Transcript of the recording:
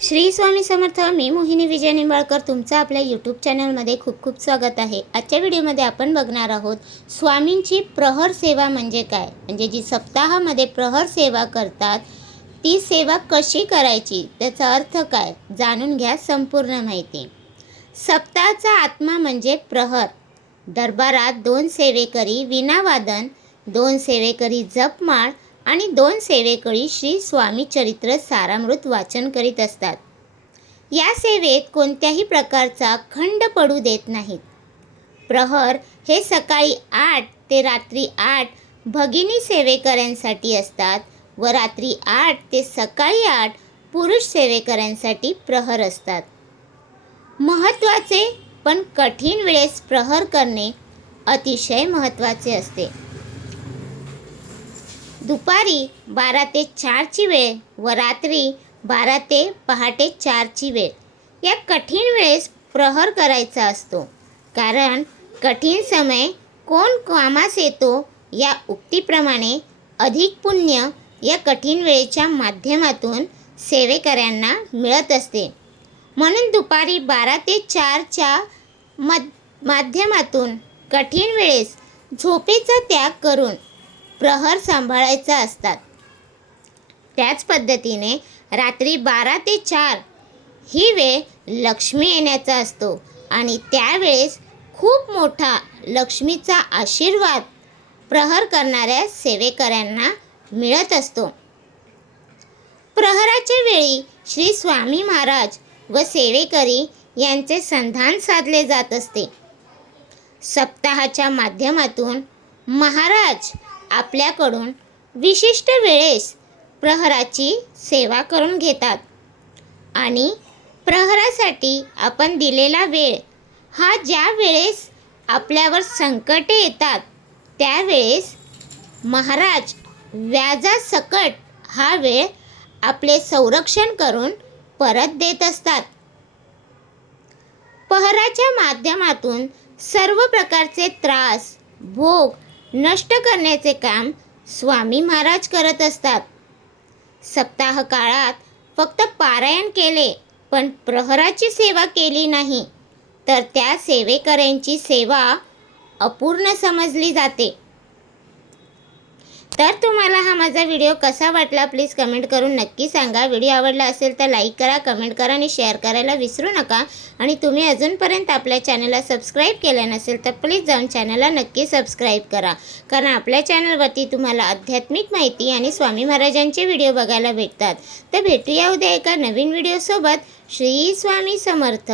श्री स्वामी समर्थ. मी मोहिनी विजय निंबाळकर तुमचं आपल्या यूट्यूब चॅनलमध्ये खूप खूप स्वागत आहे. आजच्या व्हिडिओमध्ये आपण बघणार आहोत स्वामींची प्रहर सेवा म्हणजे काय, म्हणजे जी सप्ताहामध्ये प्रहर सेवा करतात ती सेवा कशी करायची, त्याचा अर्थ काय, जाणून घ्या संपूर्ण माहिती. सप्ताहाचा आत्मा म्हणजे प्रहर. दरबारात 2 सेवेकरी वीणावादन, 2 सेवेकरी जपमाळ आणि 2 सेवेकरी श्री स्वामी चरित्र सारामृत वाचन करीत असतात. या सेवेत कोणत्याही प्रकारचा खंड पडू देत नाहीत. प्रहर हे सकाळी 8 ते रात्री 8 भगिनी सेवेकऱ्यांसाठी असतात व रात्री 8 ते सकाळी 8 पुरुष सेवेकऱ्यांसाठी प्रहर असतात. महत्त्वाचे पण कठीण वेळेस प्रहर करणे अतिशय महत्त्वाचे असते. दुपारी 12 ते 4 ची वेळ व रात्री 12 ते पहाटे 4 ची वेळ या कठीण वेळेस प्रहर करायचा असतो. कारण कठीण समय कोण कामास येतो या उक्तीप्रमाणे अधिक पुण्य या कठीण वेळेच्या माध्यमातून सेवेकऱ्यांना मिळत असते. म्हणून दुपारी 12 ते 4 च्या माध्यमातून कठीण वेळेस झोपेचा त्याग करून प्रहर सांभाळायचा असतात. त्याच पद्धतीने रात्री 12 ते 4 ही वेळ लक्ष्मी येण्याचा असतो आणि त्यावेळेस खूप मोठा लक्ष्मीचा आशीर्वाद प्रहर करणाऱ्या सेवेकऱ्यांना मिळत असतो. प्रहराच्या वेळी श्री स्वामी महाराज व सेवेकरी यांचे संधान साधले जात असते. सप्ताहाच्या माध्यमातून महाराज आपल्याकडून विशिष्ट वेळेस प्रहराची सेवा करून घेतात आणि प्रहरासाठी आपण दिलेला वेळ हा ज्या वेळेस आपल्यावर संकटे येतात त्यावेळेस महाराज व्याजासकट हा वेळ आपले संरक्षण करून परत देत असतात. प्रहराच्या माध्यमातून सर्व प्रकारचे त्रास भोग नष्ट करण्याचे काम स्वामी महाराज करत असतात. सप्ताह काळात फक्त पारायण केले पण प्रहराची सेवा केली नाही तर त्या सेवेकऱ्यांची सेवा अपूर्ण समजली जाते. तर तुम्हाला हा माझा व्हिडिओ कसा वाटला प्लीज कमेंट करून नक्की सांगा. व्हिडिओ आवडला असेल तर लाईक करा, कमेंट करा आणि शेअर करायला विसरू नका. आणि तुम्ही अजूनपर्यंत आपल्या चॅनलला सबस्क्राईब केलं नसेल तर प्लीज जाऊन चॅनलला नक्की सबस्क्राईब करा. कारण आपल्या चॅनलवरती तुम्हाला आध्यात्मिक माहिती आणि स्वामी महाराजांचे व्हिडिओ बघायला भेटतात. तर भेटूया उद्या एका नवीन व्हिडिओसोबत. श्री स्वामी समर्थ.